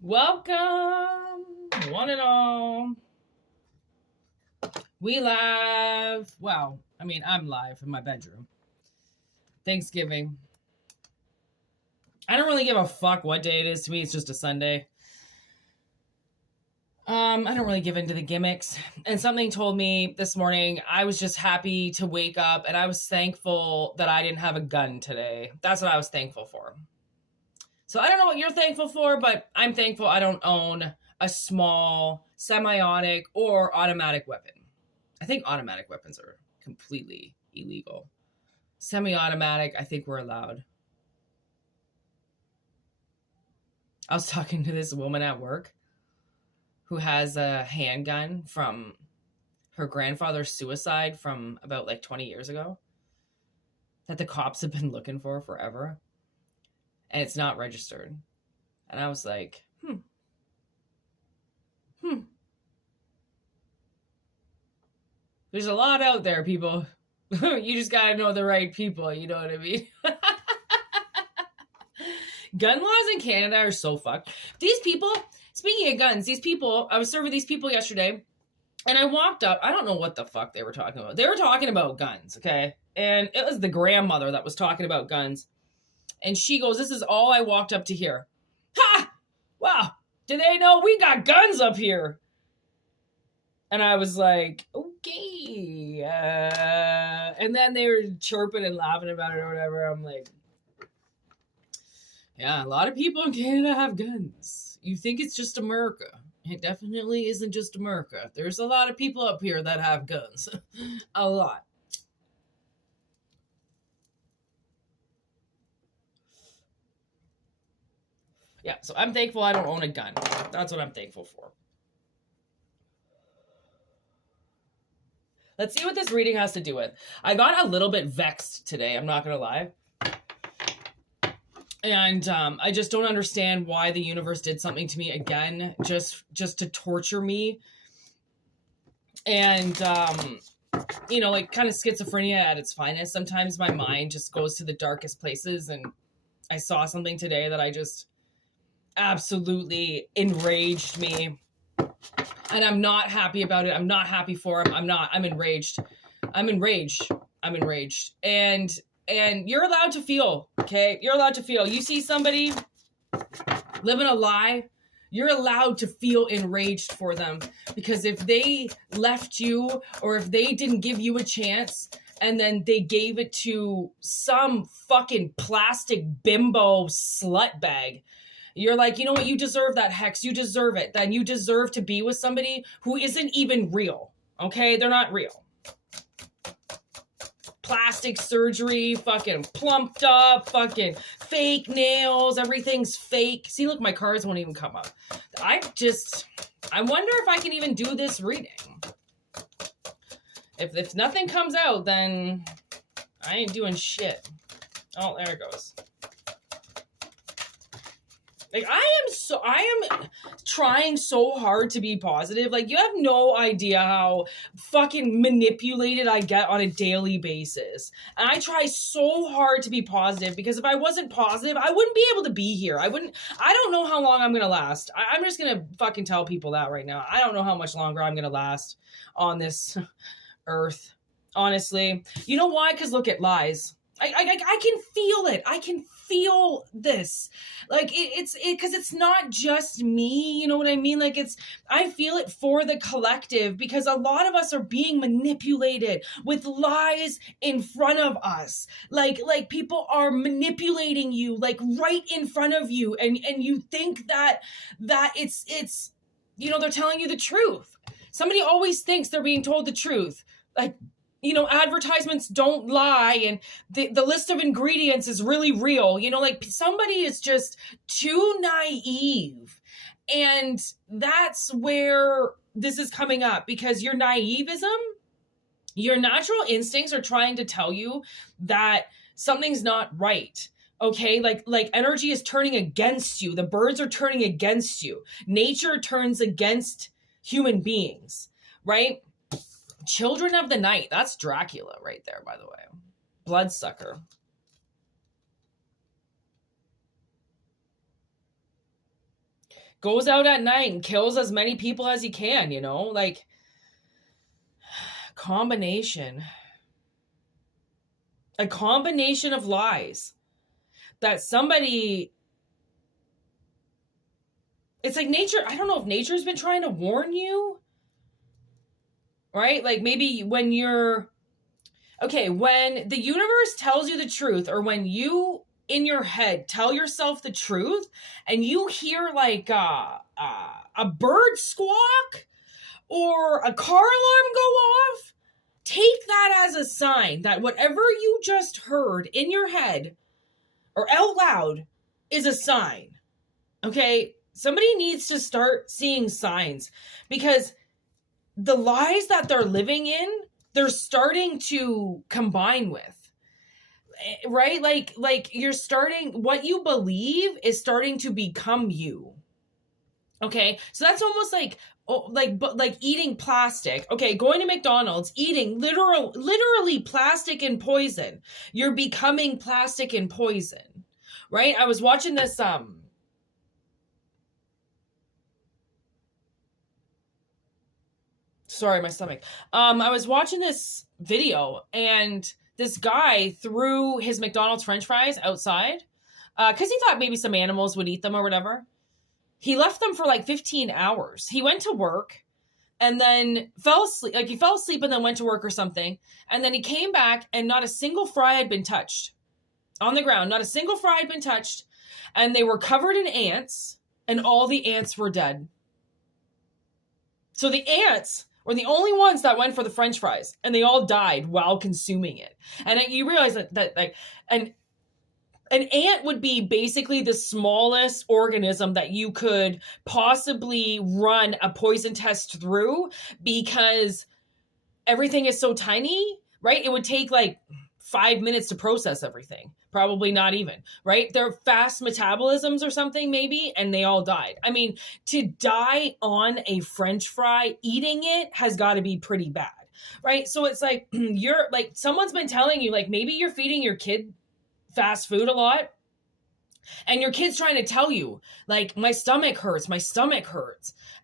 Welcome, one and all. We live. Well, I mean, I'm live in my bedroom. Thanksgiving. I don't really give a fuck what day it is. To me, it's just a Sunday. I don't really give into the gimmicks. And something told me this morning, I was just happy to wake up and I was thankful that I didn't have a gun today. That's what I was thankful for. So I don't know what you're thankful for, but I'm thankful I don't own a small semi-automatic or automatic weapon. I think automatic weapons are completely illegal. Semi-automatic, I think we're allowed. I was talking to this woman at work who has a handgun from her grandfather's suicide from about like 20 years ago that the cops have been looking for forever. And it's not registered. And I was like, There's a lot out there, people. You just gotta know the right people, you know what I mean? Gun laws in Canada are so fucked. These people, speaking of guns, these people, I was serving these people yesterday, and I walked up. I don't know what the fuck they were talking about. They were talking about guns, okay? And it was the grandmother that was talking about guns. And she goes, this is all I walked up to hear. Ha! Wow, do they know we got guns up here? And I was like, okay. And then they were chirping and laughing about it or whatever. I'm like, yeah, a lot of people in Canada have guns. You think it's just America. It definitely isn't just America. There's a lot of people up here that have guns. A lot. Yeah, so I'm thankful I don't own a gun. That's what I'm thankful for. Let's see what this reading has to do with. I got a little bit vexed today, I'm not going to lie. And I just don't understand why the universe did something to me again, just to torture me. And, you know, like kind of schizophrenia at its finest. Sometimes my mind just goes to the darkest places. And I saw something today that I just absolutely enraged me. And I'm not happy about it. I'm not happy for him. I'm enraged. I'm enraged. And you're allowed to feel, okay? You're allowed to feel. You see somebody living a lie, you're allowed to feel enraged for them. Because if they left you or if they didn't give you a chance and then they gave it to some fucking plastic bimbo slut bag, you're like, you know what? You deserve that, Hex. You deserve it. Then you deserve to be with somebody who isn't even real. Okay? They're not real. Plastic surgery, fucking plumped up, fucking fake nails. Everything's fake. See, look, my cards won't even come up. I wonder if I can even do this reading. If nothing comes out, then I ain't doing shit. Oh, there it goes. Like, I am trying so hard to be positive. Like, you have no idea how fucking manipulated I get on a daily basis. And I try so hard to be positive because if I wasn't positive, I wouldn't be able to be here. I don't know how long I'm going to last. I'm just going to fucking tell people that right now. I don't know how much longer I'm going to last on this earth. Honestly. You know why? Because look at lies. I can feel it. I can feel this. Like it's because it's not just me, you know what I mean? Like I feel it for the collective because a lot of us are being manipulated with lies in front of us. Like people are manipulating you like right in front of you and you think that it's you know, they're telling you the truth. Somebody always thinks they're being told the truth. Like, you know, advertisements don't lie and the list of ingredients is really real. You know, like somebody is just too naive. And that's where this is coming up because your naivism, your natural instincts are trying to tell you that something's not right. Okay, like energy is turning against you. The birds are turning against you. Nature turns against human beings, right? Children of the Night. That's Dracula right there, by the way. Bloodsucker. goes out at night and kills as many people as he can, you know? Like, combination. A combination of lies that somebody... It's like nature, I don't know if nature's been trying to warn you, right? Like maybe when you're... Okay, when the universe tells you the truth, or when you in your head tell yourself the truth and you hear like a bird squawk or a car alarm go off, take that as a sign that whatever you just heard in your head or out loud is a sign. Okay? Somebody needs to start seeing signs, because the lies that they're living in, they're starting to combine with, right? Like you're starting, what you believe is starting to become you. Okay. So that's almost like, like eating plastic. Okay. Going to McDonald's, eating literally plastic and poison. You're becoming plastic and poison, right? I was watching this, sorry, my stomach. I was watching this video, and this guy threw his McDonald's French fries outside because he thought maybe some animals would eat them or whatever. He left them for like 15 hours. He went to work and then fell asleep. Like he fell asleep and then went to work or something. And then he came back and not a single fry had been touched on the ground. Not a single fry had been touched. And they were covered in ants, and all the ants were dead. So the ants were the only ones that went for the French fries, and they all died while consuming it. And you realize that like an ant would be basically the smallest organism that you could possibly run a poison test through, because everything is so tiny, right? It would take like 5 minutes to process everything. Probably not even, right? They're fast metabolisms or something maybe, and they all died. I mean, to die on a French fry, eating it has got to be pretty bad, right? So it's like, you're like, someone's been telling you, like, maybe you're feeding your kid fast food a lot, and your kid's trying to tell you, like, my stomach hurts.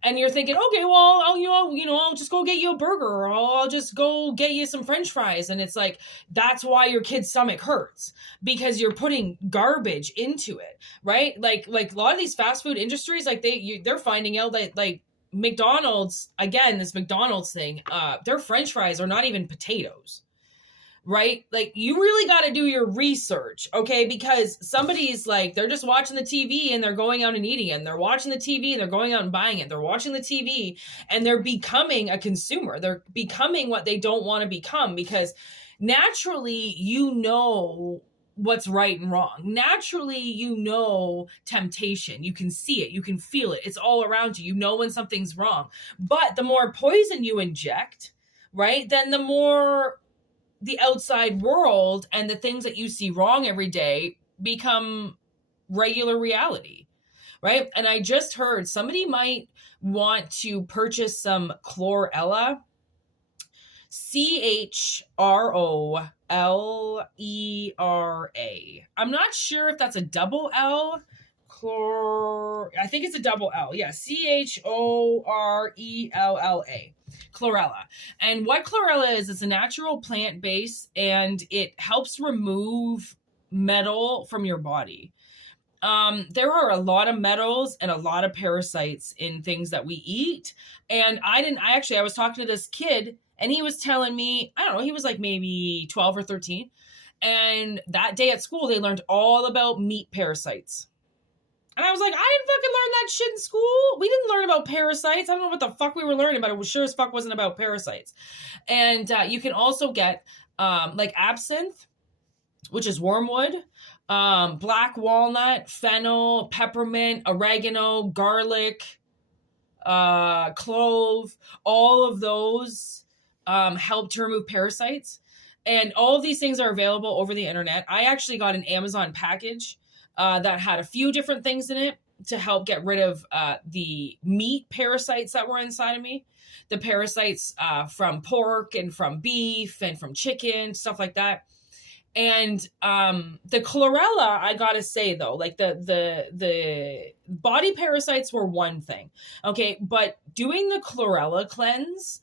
And you're thinking, okay, well, I'll just go get you a burger, or I'll just go get you some French fries. And it's like, that's why your kid's stomach hurts, because you're putting garbage into it, right? Like a lot of these fast food industries, like they're finding out that like McDonald's, again, this McDonald's thing, their French fries are not even potatoes. Right? Like, you really got to do your research, okay? Because somebody's like, they're just watching the TV and they're going out and eating it. And they're watching the TV and they're going out and buying it. They're watching the TV and they're becoming a consumer. They're becoming what they don't want to become, because naturally, you know what's right and wrong. Naturally, you know temptation. You can see it. You can feel it. It's all around you. You know when something's wrong. But the more poison you inject, right, then the more the outside world and the things that you see wrong every day become regular reality, right? And I just heard somebody might want to purchase some chlorella, CHROLERA. I'm not sure if that's a double L. I think it's a double L. Yeah, CHORELLA. Chlorella. And what chlorella is, it's a natural plant base, and it helps remove metal from your body. There are a lot of metals and a lot of parasites in things that we eat. And I was talking to this kid, and he was telling me, I don't know, he was like maybe 12 or 13. And that day at school, they learned all about meat parasites. And I was like, I didn't fucking learn that shit in school. We didn't learn about parasites. I don't know what the fuck we were learning, but it sure as fuck wasn't about parasites. And you can also get like absinthe, which is wormwood, black walnut, fennel, peppermint, oregano, garlic, clove. All of those help to remove parasites. And all of these things are available over the internet. I actually got an Amazon package that had a few different things in it to help get rid of the meat parasites that were inside of me. The parasites from pork and from beef and from chicken, stuff like that. And the chlorella, I gotta say though, like the body parasites were one thing, okay, but doing the chlorella cleanse,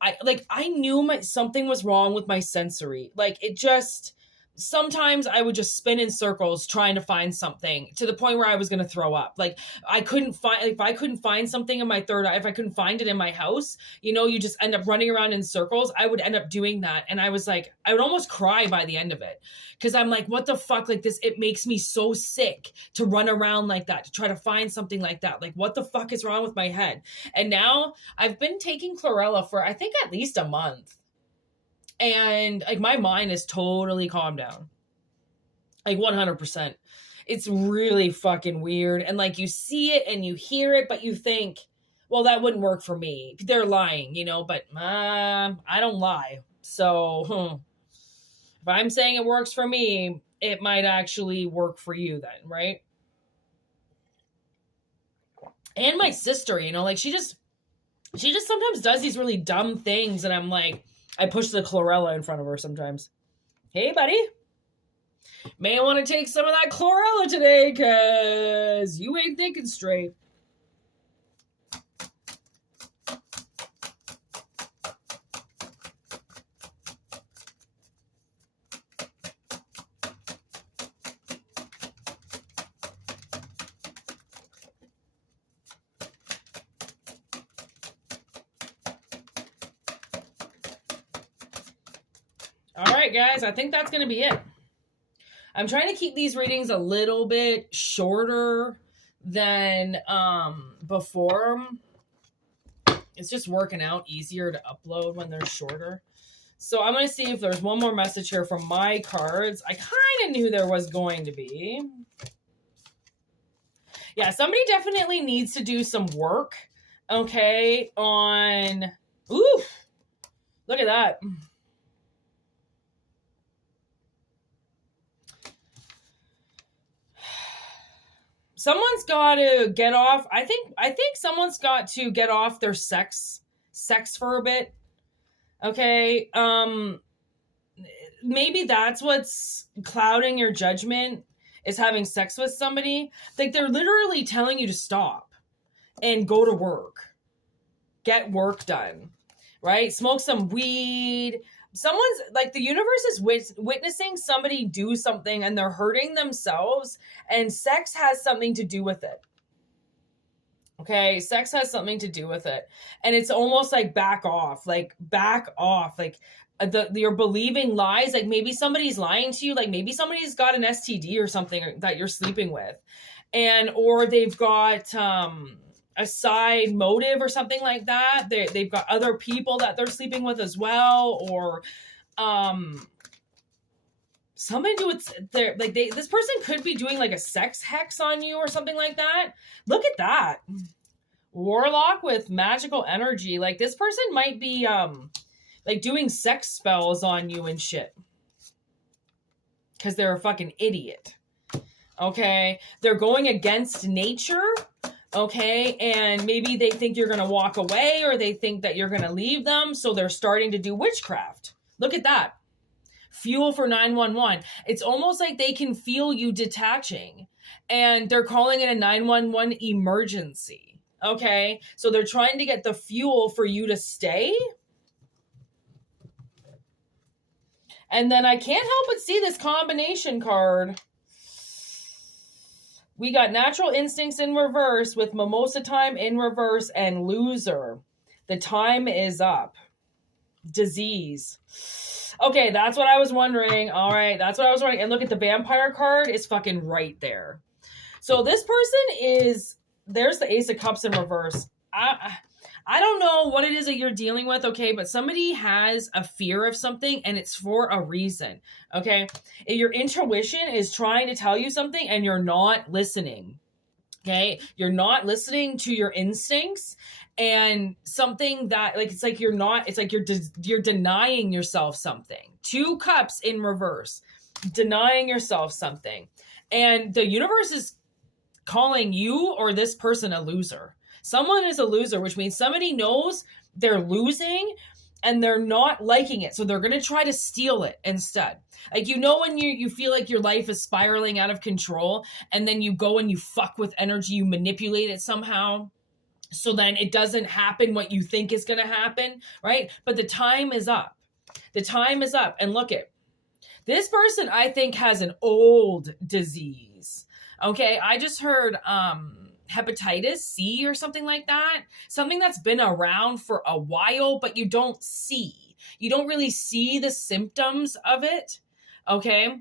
I knew something was wrong with my sensory. Like it just, sometimes I would just spin in circles trying to find something, to the point where I was going to throw up. Like I couldn't find, if I couldn't find something in my third eye, if I couldn't find it in my house, you just end up running around in circles. I would end up doing that. And I was like, I would almost cry by the end of it. Cause I'm like, what the fuck? Like this, it makes me so sick to run around like that, to try to find something like that. Like what the fuck is wrong with my head? And now I've been taking chlorella for, I think, at least a month. And like my mind is totally calmed down. Like 100%. It's really fucking weird. And like you see it and you hear it, but you think, well, that wouldn't work for me. They're lying, but I don't lie. So if I'm saying it works for me, it might actually work for you then, right? And my sister, like she just sometimes does these really dumb things, and I'm like, I push the chlorella in front of her sometimes. Hey, buddy. May want to take some of that chlorella today, because you ain't thinking straight. All right, guys, I think that's going to be it. I'm trying to keep these readings a little bit shorter than before. It's just working out easier to upload when they're shorter. So I'm going to see if there's one more message here from my cards. I kind of knew there was going to be. Yeah, somebody definitely needs to do some work, okay, on... Ooh, look at that. Someone's got to get off. I think someone's got to get off their sex for a bit. Okay. Maybe that's what's clouding your judgment, is having sex with somebody. Like they're literally telling you to stop and go to work. Get work done. Right? Smoke some weed. Someone's like, the universe is witnessing somebody do something and they're hurting themselves, and sex has something to do with it. Okay. Sex has something to do with it. And it's almost like back off. Like you're believing lies. Like maybe somebody's lying to you. Like maybe somebody's got an STD or something that you're sleeping with, or they've got, a side motive or something like that. They've got other people that they're sleeping with as well, or something to do with this person could be doing like a sex hex on you or something like that. Look at that. Warlock with magical energy. Like this person might be like doing sex spells on you and shit, because they're a fucking idiot. Okay, they're going against nature. Okay, and maybe they think you're going to walk away, or they think that you're going to leave them, so they're starting to do witchcraft. Look at that. Fuel for 911. It's almost like they can feel you detaching, and they're calling it a 911 emergency. Okay, so they're trying to get the fuel for you to stay. And then I can't help but see this combination card. We got natural instincts in reverse with mimosa time in reverse and loser. The time is up. Disease. Okay, that's what I was wondering. All right, that's what I was wondering. And look at the vampire card. It's fucking right there. So this person is, there's the Ace of Cups in reverse. I don't know what it is that you're dealing with, okay? But somebody has a fear of something, and it's for a reason, okay? If your intuition is trying to tell you something and you're not listening, okay? You're not listening to your instincts, and something that, like, it's like you're not, it's like you're denying yourself something. 2 cups in reverse, denying yourself something. And the universe is calling you or this person a loser. Someone is a loser, which means somebody knows they're losing, and they're not liking it. So they're going to try to steal it instead. Like, you know, when you feel like your life is spiraling out of control, and then you go and you fuck with energy, you manipulate it somehow, so then it doesn't happen what you think is going to happen, right? But the time is up. The time is up. And look it. This person, I think, has an old disease. Okay, I just heard hepatitis C or something like that. Something that's been around for a while, but you don't see. You don't really see the symptoms of it. Okay,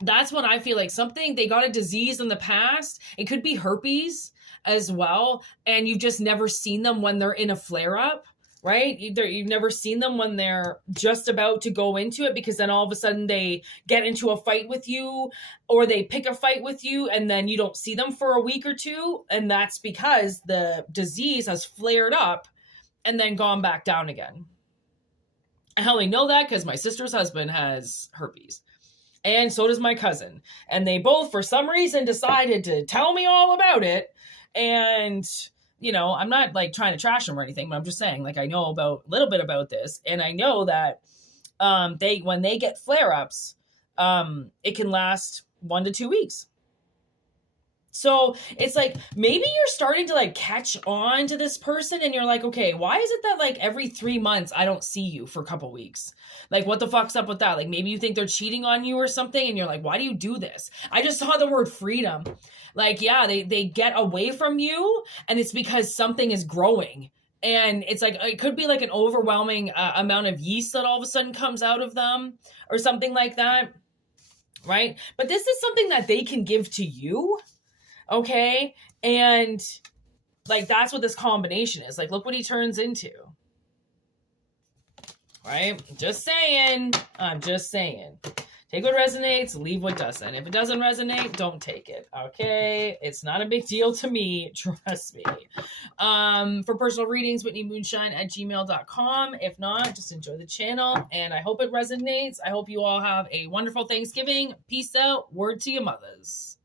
that's what I feel like. Something, they got a disease in the past. It could be herpes as well, and you've just never seen them when they're in a flare-up, right? You've never seen them when they're just about to go into it, because then all of a sudden they get into a fight with you, or they pick a fight with you, and then you don't see them for a week or two, and that's because the disease has flared up and then gone back down again. I only know that because my sister's husband has herpes. And so does my cousin. And they both, for some reason, decided to tell me all about it. And, you know, I'm not like trying to trash them or anything, but I'm just saying, like, I know about a little bit about this. And I know that when they get flare-ups, it can last 1 to 2 weeks. So it's like, maybe you're starting to like catch on to this person, and you're like, okay, why is it that like every 3 months I don't see you for a couple weeks? Like, what the fuck's up with that? Like, maybe you think they're cheating on you or something, and you're like, why do you do this? I just saw the word freedom. Like, yeah, they get away from you, and it's because something is growing. And it's like, it could be like an overwhelming amount of yeast that all of a sudden comes out of them or something like that, right? But this is something that they can give to you. Okay. And like, that's what this combination is. Like, look what he turns into. Right? Just saying. I'm just saying. Take what resonates, leave what doesn't. If it doesn't resonate, don't take it. Okay? It's not a big deal to me. Trust me. For personal readings, whitneymoonshine@gmail.com. If not, just enjoy the channel. And I hope it resonates. I hope you all have a wonderful Thanksgiving. Peace out. Word to your mothers.